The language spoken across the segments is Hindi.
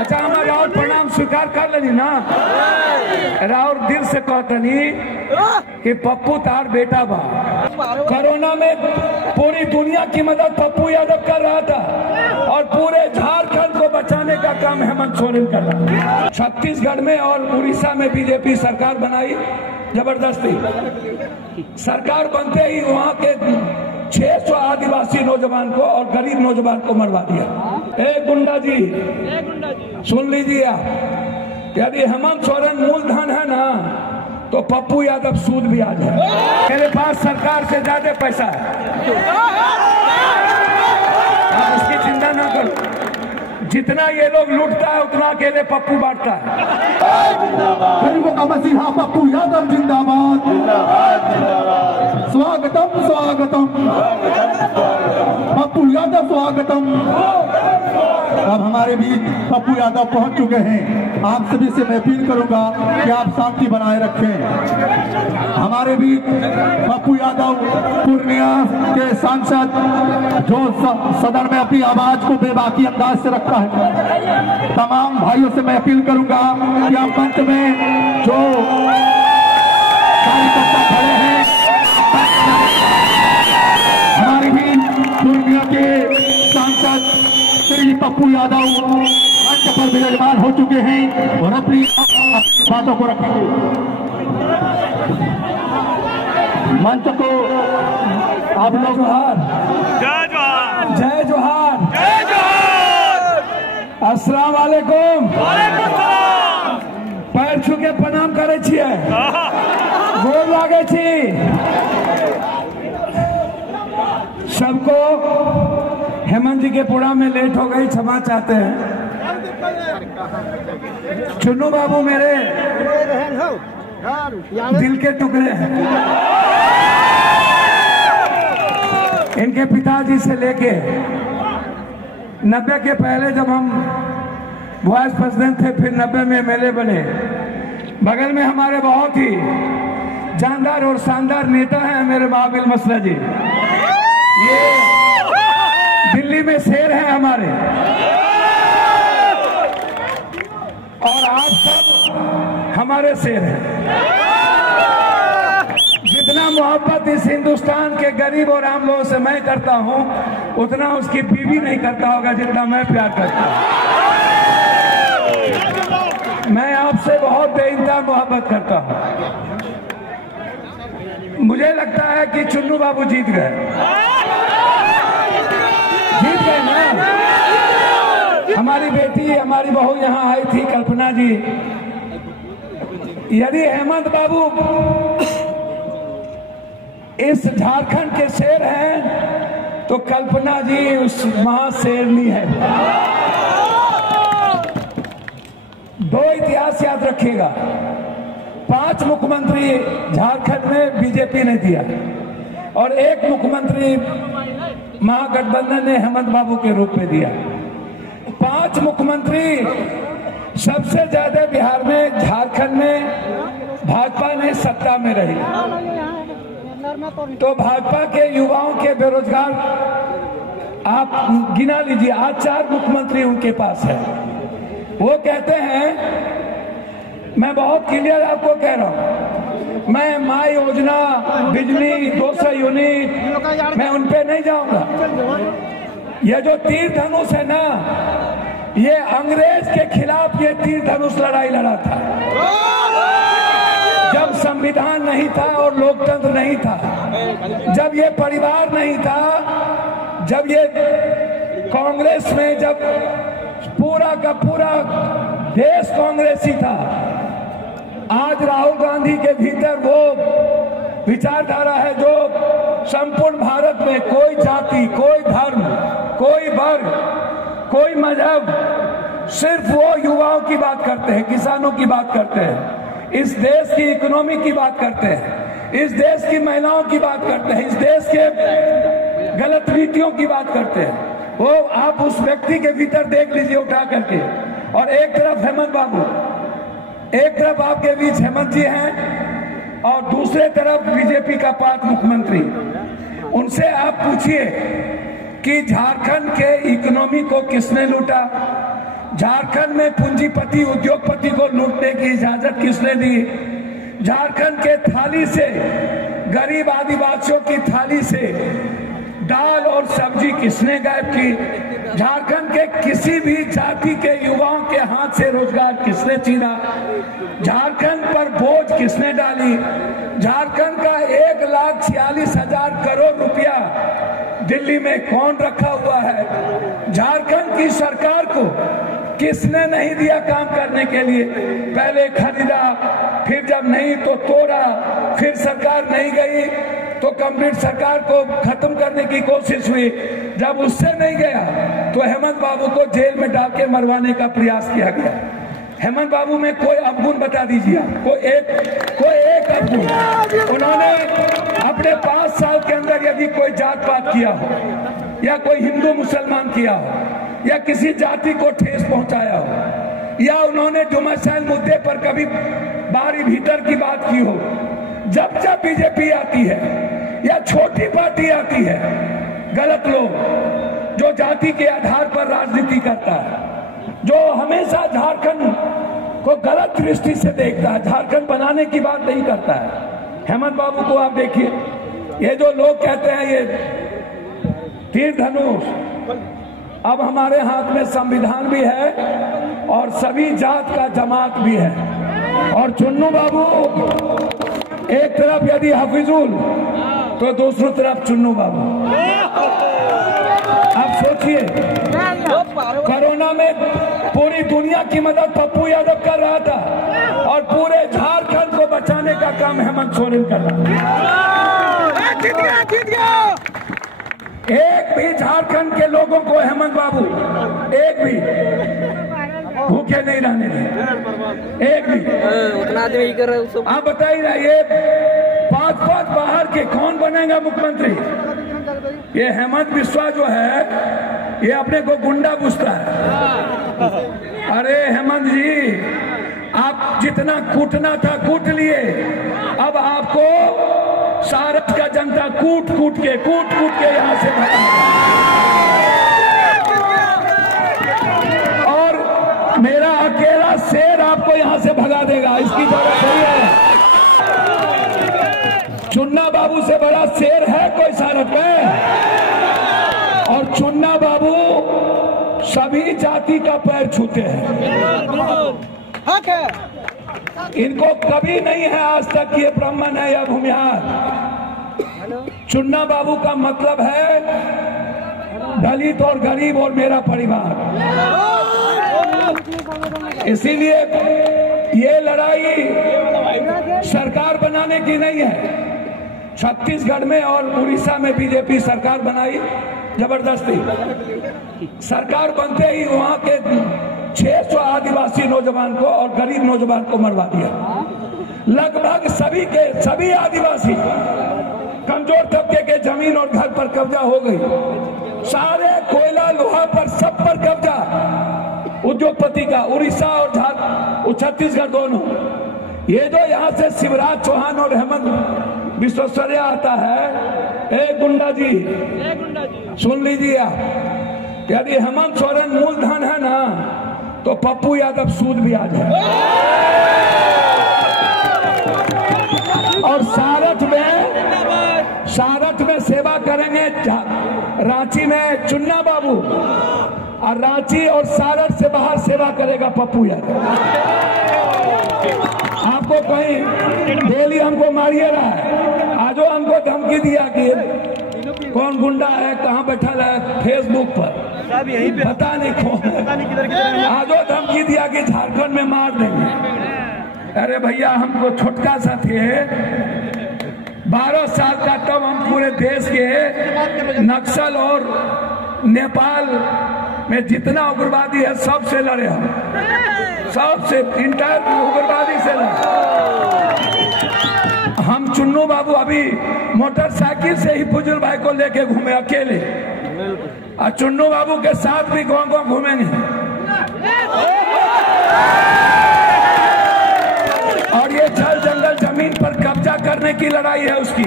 अच्छा हमारे राउर प्रणाम स्वीकार कर लेनी ना। राउर दिल से कहतनी कि पप्पू तार बेटा बा। कोरोना में पूरी दुनिया की मदद पप्पू यादव कर रहा था और पूरे झारखंड को बचाने का काम हेमंत सोरेन कर रहा। छत्तीसगढ़ में और उड़ीसा में बीजेपी सरकार बनाई जबरदस्ती। सरकार बनते ही वहाँ के 600 आदिवासी नौजवान को और गरीब नौजवान को मरवा दिया। ए गुंडा जी सुन लीजिए आप, यदि हेमंत सोरेन मूलधन है ना तो पप्पू यादव सूद भी आ जाए। मेरे पास सरकार से ज्यादा पैसा है, आप उसकी चिंता ना करो। जितना ये लोग लूटता है उतना अकेले पप्पू बांटता है। गरीबों का मसीहा पप्पू यादव जिंदाबाद। स्वागतम स्वागतम पप्पू यादव स्वागतम। अब हमारे बीच पप्पू यादव पहुंच चुके हैं। आप सभी से मैं अपील करूंगा कि आप शांति बनाए रखें। हमारे बीच पप्पू यादव पूर्णिया के सांसद जो सदन में अपनी आवाज को बेबाकी अंदाज से रखा है। तमाम भाइयों से मैं अपील करूंगा कि आप मंच में जो कार्यकर्ता खड़े हैं, हमारे भी पूर्णिया के सांसद श्री पप्पू यादव मंच पर विराजमान हो चुके हैं और अपनी बातों को रखेंगे। मंच को आप लोग जय जोहार, जय जोहार, जय जोहार, अस्सलाम वालेकुम। पैर छू के प्रणाम करे छिए, गोर लागे छी सबको। हेमंत जी के प्रोग्राम में लेट हो गई, क्षमा चाहते हैं। चुन्नू बाबू मेरे दिल के टुकड़े हैं। इनके पिताजी से लेके 90 के पहले जब हम वाइस प्रेसिडेंट थे, फिर 90 में एमएलए बने। बगल में हमारे बहुत ही जानदार और शानदार नेता हैं मेरे महाबिल मसला जी। ये दिल्ली में शेर हैं हमारे, और आप सब हमारे शेर हैं। जितना मोहब्बत इस हिंदुस्तान के गरीब और आम लोगों से मैं करता हूं, उतना उसकी बीवी नहीं करता होगा जितना मैं प्यार करता हूं। मैं आपसे बहुत बेइंतहा मोहब्बत करता हूं। मुझे लगता है कि चुन्नू बाबू जीत गए ना। हमारी बेटी, हमारी बहू यहाँ आई थी, कल्पना जी। यदि हेमंत बाबू इस झारखंड के शेर हैं तो कल्पना जी उस महाशेरनी है। दो इतिहास याद रखिएगा, 5 मुख्यमंत्री झारखंड में बीजेपी ने दिया और 1 मुख्यमंत्री महागठबंधन ने हेमंत बाबू के रूप में दिया। 5 मुख्यमंत्री सबसे ज्यादा बिहार में, झारखंड में भाजपा ने सत्ता में रही। तो भाजपा के युवाओं के बेरोजगार आप गिना लीजिए, आज 4 मुख्यमंत्री उनके पास है। वो कहते हैं, मैं बहुत क्लियर आपको कह रहा हूं, मैं माई योजना, बिजली 200 यूनिट, मैं उन पे नहीं जाऊंगा। ये जो तीर धनुष है ना, ये अंग्रेज के खिलाफ ये तीर धनुष लड़ाई लड़ा था जब संविधान नहीं था और लोकतंत्र नहीं था, जब ये परिवार नहीं था, जब ये कांग्रेस में, जब पूरा का पूरा देश कांग्रेसी था। आज राहुल गांधी के भीतर वो विचारधारा है जो संपूर्ण भारत में कोई जाति, कोई धर्म, कोई वर्ग, कोई मजहब, सिर्फ वो युवाओं की बात करते हैं, किसानों की बात करते हैं, इस देश की इकोनॉमी की बात करते हैं, इस देश की महिलाओं की बात करते हैं, इस देश के गलत नीतियों की बात करते हैं। वो आप उस व्यक्ति के भीतर देख लीजिए उठा करके। और एक तरफ हेमंत बाबू, एक तरफ आपके बीच हेमंत जी हैं और दूसरे तरफ बीजेपी का 5 मुख्यमंत्री। उनसे आप पूछिए कि झारखंड के इकोनॉमी को किसने लूटा, झारखंड में पूंजीपति उद्योगपति को लूटने की इजाजत किसने दी? झारखंड के थाली से, गरीब आदिवासियों की थाली से दाल और सब्जी किसने गायब की? झारखंड के किसी भी जाति के युवाओं के हाथ से रोजगार किसने छीना? झारखंड पर बोझ किसने डाली? झारखंड का 1,46,000 करोड़ रुपया दिल्ली में कौन रखा हुआ है? झारखंड की सरकार को किसने नहीं दिया काम करने के लिए? पहले खरीदा, फिर जब नहीं तो तोड़ा, फिर सरकार नहीं गई तो कंप्लीट सरकार को खत्म करने की कोशिश हुई। जब उससे नहीं गया तो हेमंत बाबू को जेल में डाल के मरवाने का प्रयास किया गया। हेमंत बाबू में कोई अवगुण बता दीजिए, कोई एक अवगुण। उन्होंने अपने 5 साल के अंदर यदि कोई जात पात किया हो, या कोई हिंदू मुसलमान किया हो, या किसी जाति को ठेस पहुंचाया हो, या उन्होंने डोमिसाइल मुद्दे पर कभी बाहरी भीतर की बात की हो, जब जब बीजेपी आती है या छोटी पार्टी आती है, गलत लोग जो जाति के आधार पर राजनीति करता है, जो हमेशा झारखंड को गलत दृष्टि से देखता है, झारखंड बनाने की बात नहीं करता है। हेमंत बाबू को आप देखिए, ये जो लोग कहते हैं ये तीर धनुष, अब हमारे हाथ में संविधान भी है और सभी जात का जमात भी है। और चुन्नू बाबू एक तरफ यदि हफीजुल तो दूसरी तरफ चुन्नू बाबू। आप सोचिए, कोरोना में पूरी दुनिया की मदद पप्पू यादव कर रहा था और पूरे झारखंड को बचाने का काम हेमंत सोरेन कर रहा था। एक भी झारखंड के लोगों को हेमंत बाबू एक भी भूखे नहीं रहने दें, एक भी। उतना आदमी कर रहे हैं। आप बताइए ना, ये 5 बाहर के कौन बनेगा मुख्यमंत्री? ये हेमंत बिस्वा जो है ये अपने को गुंडा पूछता है। अरे हेमंत जी, आप जितना कूटना था कूट लिए, अब आपको सारथ का जनता कूट कूट के यहाँ से भगा, और मेरा अकेला शेर आपको यहाँ से भगा देगा। इसकी जरूरत नहीं है। चुन्ना बाबू से बड़ा शेर है कोई सारथ में? और चुन्ना बाबू सभी जाति का पैर छूते हैं। हक है, इनको कभी नहीं है आज तक ये ब्राह्मण है या भूमिहार। चुन्ना बाबू का मतलब है दलित और गरीब और मेरा परिवार। इसीलिए ये लड़ाई सरकार बनाने की नहीं है। छत्तीसगढ़ में और उड़ीसा में बीजेपी सरकार बनाई, जबरदस्ती सरकार बनते ही वहां के 600 आदिवासी नौजवान को और गरीब नौजवान को मरवा दिया। लगभग सभी आदिवासी कमजोर तबके के जमीन और घर पर कब्जा हो गई। सारे कोयला लोहा पर सब पर कब्जा उद्योगपति का, उड़ीसा और छत्तीसगढ़ दोनों। ये जो यहाँ से शिवराज चौहान और हेमंत विश्वेश्वरैया आता है, ए गुंडा जी सुन लीजिए आप, यदि हेमंत सोरेन मूलधन है ना तो पप्पू यादव सूद भी आ जाए। और सारथ में सेवा करेंगे रांची में चुन्ना बाबू, और रांची और सारथ से बाहर सेवा करेगा पप्पू यादव। आपको कहीं डेली हमको मारिए रहा है, आजो हमको धमकी दिया कि कौन गुंडा है, कहाँ बैठा है फेसबुक पर, पता नहीं कौन है। आजो धमकी दिया कि झारखंड में मार देंगे। अरे भैया, हमको छोटका सा थे 12 साल का, तब हम पूरे देश के नक्सल और नेपाल में जितना उग्रवादी है सबसे लड़े, हम सबसे इंटायर उग्रवादी से लड़े। हम चुन्नू बाबू अभी मोटरसाइकिल से ही फुजुल भाई को लेके घूमे अकेले, और चुन्नू बाबू के साथ भी गाँव गाँव घूमेंगे। और ये जल जंगल जमीन पर कब्जा करने की लड़ाई है उसकी।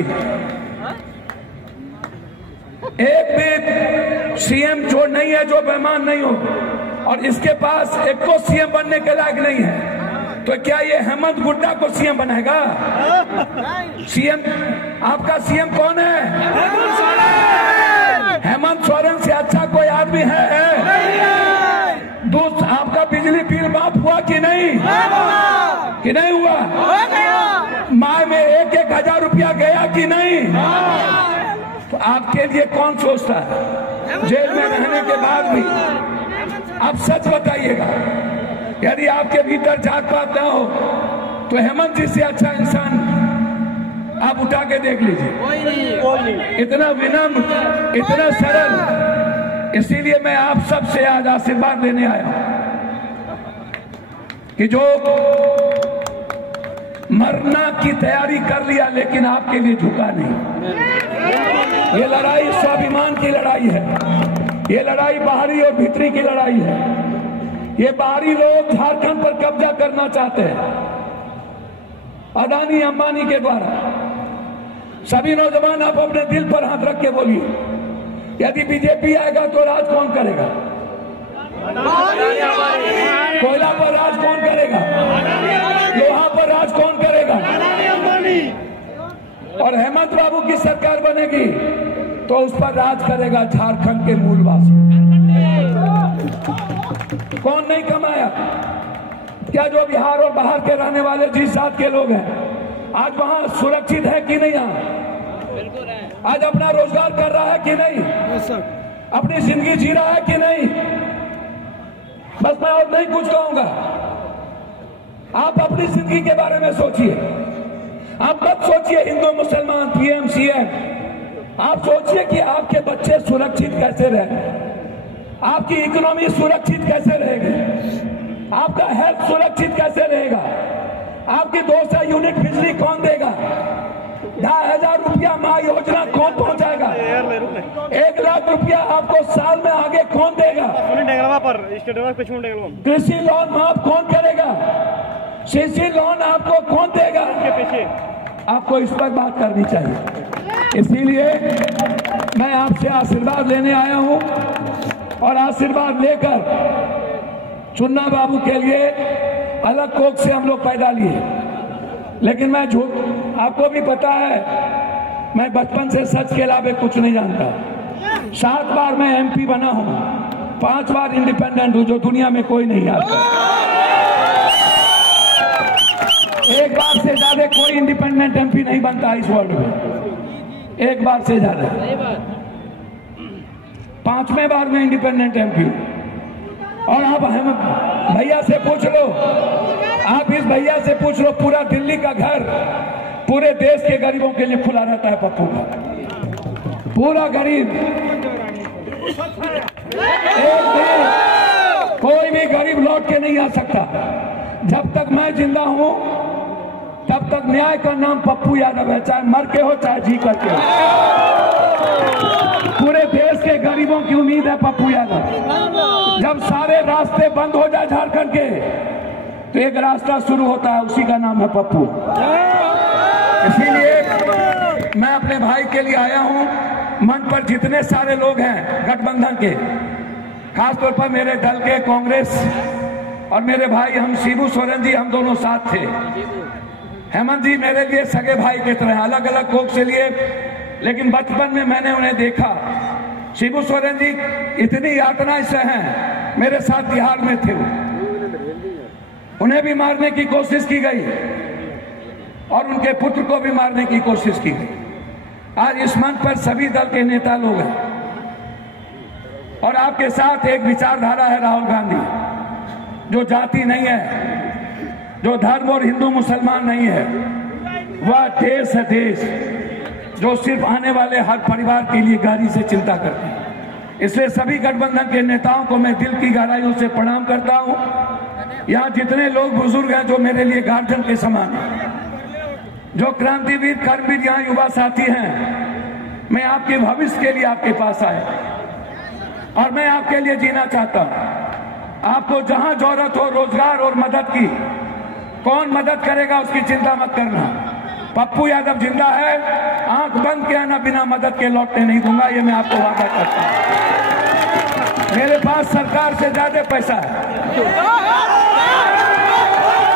एक भी सीएम जो नहीं है, जो बेईमान नहीं हो, और इसके पास एक को सीएम बनने के लायक नहीं है, तो क्या ये हेमंत गुड्डा को सीएम बनाएगा? सीएम आपका सीएम कौन है? हेमंत सोरेन से अच्छा कोई आदमी है? दोस्त, आपका बिजली बिल माफ हुआ कि नहीं? कि नहीं हुआ? माह में 1,000 रुपया गया कि नहीं? तो आपके लिए कौन सोचता है जेल में रहने के बाद भी? आप सच बताइएगा, यदि आपके भीतर जात पात न हो तो हेमंत जी से अच्छा इंसान आप उठा के देख लीजिए। इतना विनम्र, इतना सरल। इसीलिए मैं आप सबसे आज आशीर्वाद लेने आया कि जो मरना की तैयारी कर लिया लेकिन आपके लिए झुका नहीं। ये लड़ाई स्वाभिमान की लड़ाई है, ये लड़ाई बाहरी और भीतरी की लड़ाई है। ये बाहरी लोग झारखंड पर कब्जा करना चाहते हैं अदानी अंबानी के द्वारा। सभी नौजवान आप अपने दिल पर हाथ रख के बोलिए, यदि बीजेपी आएगा तो राज कौन करेगा? कोयला पर राज कौन करेगा? लोहा पर राज कौन करेगा? और हेमंत बाबू की सरकार बनेगी तो उस पर राज करेगा झारखंड के मूलवासी। कौन नहीं कमाया? क्या जो बिहार और बाहर के रहने वाले जिस जात के लोग हैं आज वहां सुरक्षित है कि नहीं? यहाँ आज अपना रोजगार कर रहा है कि नहीं? अपनी जिंदगी जी रहा है कि नहीं? बस मैं और नहीं कुछ कहूंगा। आप अपनी जिंदगी के बारे में सोचिए। आप मत सोचिए हिंदू मुसलमान पीएम सीएम, आप सोचिए कि आपके बच्चे सुरक्षित कैसे रहे, आपकी इकोनॉमी सुरक्षित कैसे रहेगी, आपका हेल्थ सुरक्षित कैसे रहेगा, आपकी 200 यूनिट बिजली कौन देगा, 2,000 रुपया माह योजना कौन पहुंचाएगा, 1 लाख रुपया आपको साल में आगे कौन देगा, कृषि लोन माफ कौन करेगा, सीसी लोन आपको कौन देगा? आपको इस पर बात करनी चाहिए। इसीलिए मैं आपसे आशीर्वाद लेने आया हूं और आशीर्वाद लेकर चुन्ना बाबू के लिए अलग कोख से हम लोग पैदा लिए। लेकिन मैं झूठ, आपको भी पता है मैं बचपन से सच के अलावे कुछ नहीं जानता। 7 बार मैं एमपी बना हूं, 5 बार इंडिपेंडेंट हूं, जो दुनिया में कोई नहीं आता। 1 बार से ज्यादा कोई इंडिपेंडेंट एमपी नहीं बनता इस वर्ल्ड में, 1 बार से ज्यादा। 5वें बार में इंडिपेंडेंट एमपी। और आप हम भैया से पूछ लो, आप इस भैया से पूछ लो, पूरा दिल्ली का घर पूरे देश के गरीबों के लिए खुला रहता है पप्पू का। पूरा गरीब, एक दिन कोई भी गरीब लौट के नहीं आ सकता। जब तक मैं जिंदा हूं तब तक न्याय का नाम पप्पू यादव है, चाहे मर के हो चाहे जी करके हो। पूरे देश के गरीबों की उम्मीद है पप्पू यादव। जब सारे रास्ते बंद हो जाए झारखंड के तो एक रास्ता शुरू होता है, उसी का नाम है पप्पू। इसीलिए मैं अपने भाई के लिए आया हूं। मंच पर जितने सारे लोग हैं गठबंधन के, खासतौर पर मेरे दल के कांग्रेस और मेरे भाई हम शिबू सोरेन जी, हम दोनों साथ थे। हेमंत जी मेरे लिए सगे भाई की तरह, अलग अलग कोख से लिए, लेकिन बचपन में मैंने उन्हें देखा। शिबू सोरेन जी इतनी यातना से हैं, मेरे साथ बिहार में थे, उन्हें भी मारने की कोशिश की गई और उनके पुत्र को भी मारने की कोशिश की गई। आज इस मंच पर सभी दल के नेता लोग हैं और आपके साथ एक विचारधारा है राहुल गांधी, जो जाति नहीं है, जो धर्म और हिंदू मुसलमान नहीं है, वह देश है, देश जो सिर्फ आने वाले हर परिवार के लिए गहरी से चिंता करते हैं। इसलिए सभी गठबंधन के नेताओं को मैं दिल की गहराइयों से प्रणाम करता हूं। यहाँ जितने लोग बुजुर्ग हैं जो मेरे लिए गार्जियन के समान हैं, जो क्रांतिवीर कर्मवीर यहाँ युवा साथी हैं, मैं आपके भविष्य के लिए आपके पास आया और मैं आपके लिए जीना चाहता हूं। आपको जहां जरूरत हो रोजगार और मदद की, कौन मदद करेगा उसकी चिंता मत करना। पप्पू यादव जिंदा है, आंख बंद किया ना बिना मदद के लौटने नहीं दूंगा, ये मैं आपको वादा करता हूं। मेरे पास सरकार से ज्यादा पैसा है,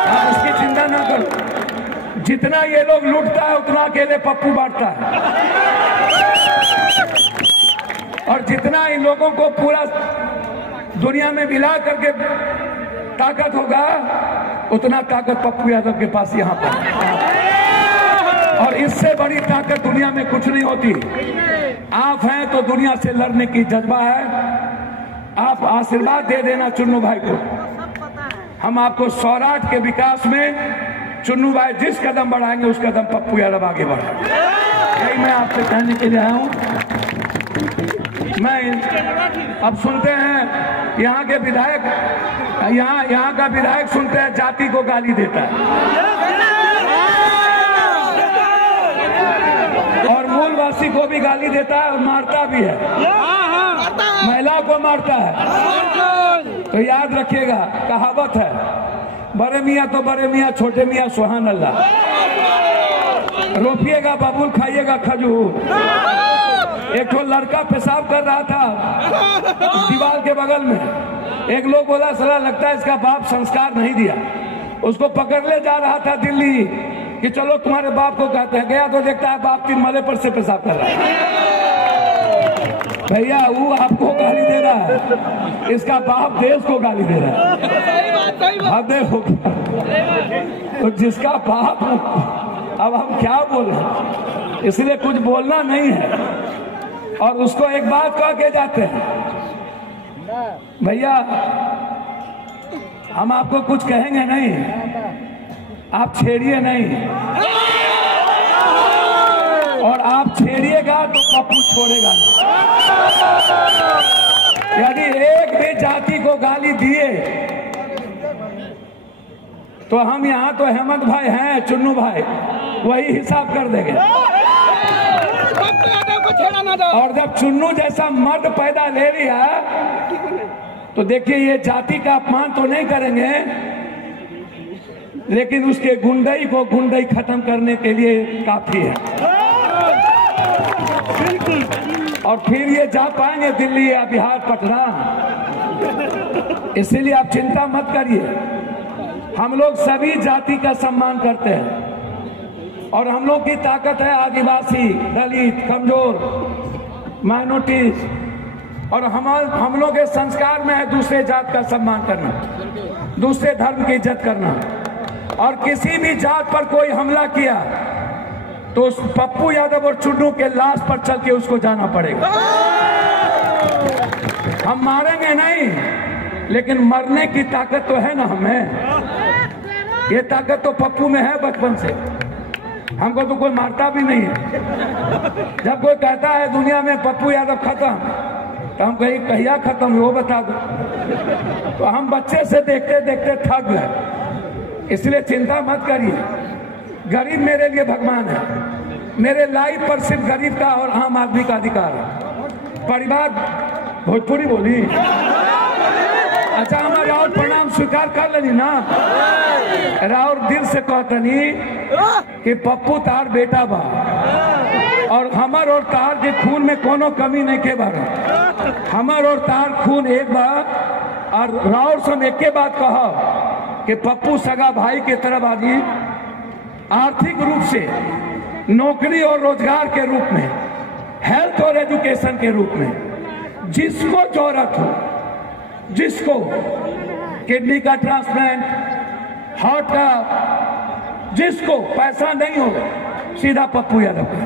आप उसकी चिंता ना करो। जितना ये लोग लूटता है उतना अकेले पप्पू बांटता है, और जितना इन लोगों को पूरा दुनिया में मिला करके ताकत होगा उतना ताकत पप्पू यादव के पास यहाँ पर, और इससे बड़ी ताकत दुनिया में कुछ नहीं होती। आप हैं तो दुनिया से लड़ने की जज्बा है। आप आशीर्वाद दे देना चुन्नू भाई को। हम आपको सौराठ के विकास में चुन्नू भाई जिस कदम बढ़ाएंगे उस कदम पप्पू यादव आगे बढ़ाएंगे। यही मैं आपसे कहने के लिए आया हूँ। मैं अब सुनते हैं यहाँ के विधायक, यहाँ का विधायक सुनते हैं जाति को गाली देता है और मूलवासी को भी गाली देता है और मारता भी है, महिला को मारता है। तो याद रखिएगा, कहावत है, बड़े मियाँ तो बड़े मियाँ, छोटे मियाँ सुहान अल्लाह। रोपिएगा बबूल, खाइएगा खजूर। एक तो लड़का पेशाब कर रहा था दीवार के बगल में, एक लोग बोला साला लगता है इसका बाप संस्कार नहीं दिया, उसको पकड़ ले जा रहा था दिल्ली कि चलो तुम्हारे बाप को कहते हैं। गया तो देखता है बाप 3 मले पर से पेशाब कर रहा है। भैया वो आपको गाली दे रहा है, इसका बाप देश को गाली दे रहा है। अब देखो तो जिसका बाप, अब हम क्या बोले, इसलिए कुछ बोलना नहीं है। और उसको एक बात कह के जाते हैं, भैया हम आपको कुछ कहेंगे नहीं, आप छेड़िए नहीं, और आप छेड़िएगा तो पप्पू छोड़ेगा नहीं। यदि एक भी जाति को गाली दिए तो हम यहाँ तो हेमंत भाई हैं, चुन्नू भाई वही हिसाब कर देंगे। और जब चुन्नू जैसा मर्द पैदा ले लिया तो देखिए ये जाति का अपमान तो नहीं करेंगे, लेकिन उसके गुंडई को गुंडई खत्म करने के लिए काफी है। और फिर ये जा पाएंगे दिल्ली या बिहार, पटना। इसीलिए आप चिंता मत करिए, हम लोग सभी जाति का सम्मान करते हैं और हम लोग की ताकत है आदिवासी, दलित, कमजोर, माइनॉरिटीज, और हम लोग के संस्कार में है दूसरे जात का सम्मान करना, दूसरे धर्म की इज्जत करना। और किसी भी जात पर कोई हमला किया तो उस पप्पू यादव और चुन्नू के लाश पर चल के उसको जाना पड़ेगा। हम मारेंगे नहीं, लेकिन मरने की ताकत तो है ना हमें। ये ताकत तो पप्पू में है बचपन से, हमको तो कोई मारता भी नहीं है। जब कोई कहता है दुनिया में पप्पू यादव खत्म, तो हम कहीं कहिया खत्म वो बता दो। तो हम बच्चे से देखते देखते थक गए। इसलिए चिंता मत करिए, गरीब मेरे लिए भगवान है। मेरे लाइफ पर सिर्फ गरीब का और आम आदमी का अधिकार है। परिवार भोजपुरी बोली, अच्छा हमारा और प्रणाम स्वीकार कर लेनी ना, और दिल से कहतनी कि पप्पू तार बेटा बा, और हमर और तार के खून में कोनो कमी नहीं के बारे। हमर और तार खून एक बा, और राउर से एक के बात कहा कि पप्पू सगा भाई के तरफ आदि आर्थिक रूप से, नौकरी और रोजगार के रूप में, हेल्थ और एजुकेशन के रूप में, जिसको जरूरत हो, जिसको किडनी का ट्रांसप्लांट, हार्ट का, जिसको पैसा नहीं हो सीधा पप्पू यादव का,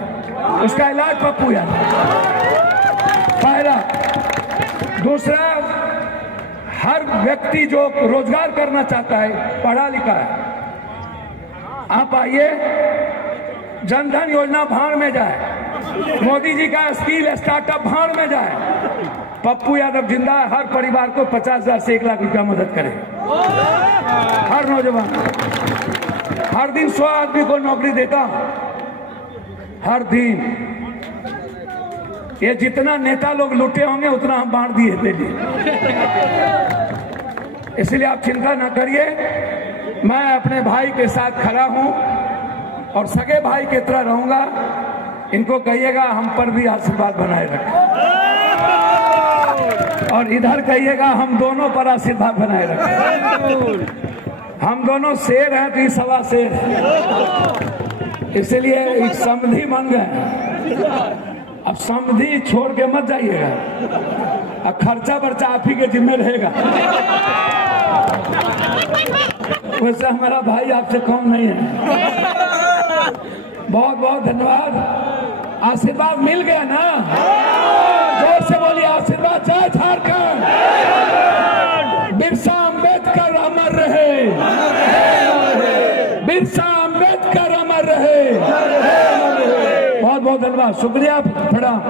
उसका इलाज पप्पू यादव। पहला। दूसरा, हर व्यक्ति जो रोजगार करना चाहता है, पढ़ा लिखा है, आप आइए, जनधन योजना भाड़ में जाए, मोदी जी का स्किल स्टार्टअप भाड़ में जाए। पप्पू यादव जिंदा है, हर परिवार को 50,000 से 1 लाख रुपया मदद करे। हर नौजवान, हर दिन 100 आदमी को नौकरी देता, हर दिन। ये जितना नेता लोग लूटे होंगे उतना हम बांट दिए पहले। इसलिए आप चिंता ना करिए, मैं अपने भाई के साथ खड़ा हूं और सगे भाई की तरह रहूंगा। इनको कहिएगा हम पर भी आशीर्वाद बनाए रखें। और इधर कहिएगा हम दोनों पर आशीर्वाद बनाए रखें। हम दोनों शेर हैं तो ये सवा शेर है, इसलिए एक समधी बन गए। अब समधी छोड़ के मत जाइएगा, अब खर्चा बर्चा आप ही के जिम्मे रहेगा। वैसे हमारा भाई आपसे कम नहीं है। बहुत बहुत धन्यवाद। आशीर्वाद मिल गया ना? जोर से बोलिए आशीर्वाद। जय झारखंड, बिरसा अम्बेडकर अमर रहे, बिरसा अम्बेडकर अमर रहे। बहुत बहुत धन्यवाद, शुक्रिया, प्रणाम।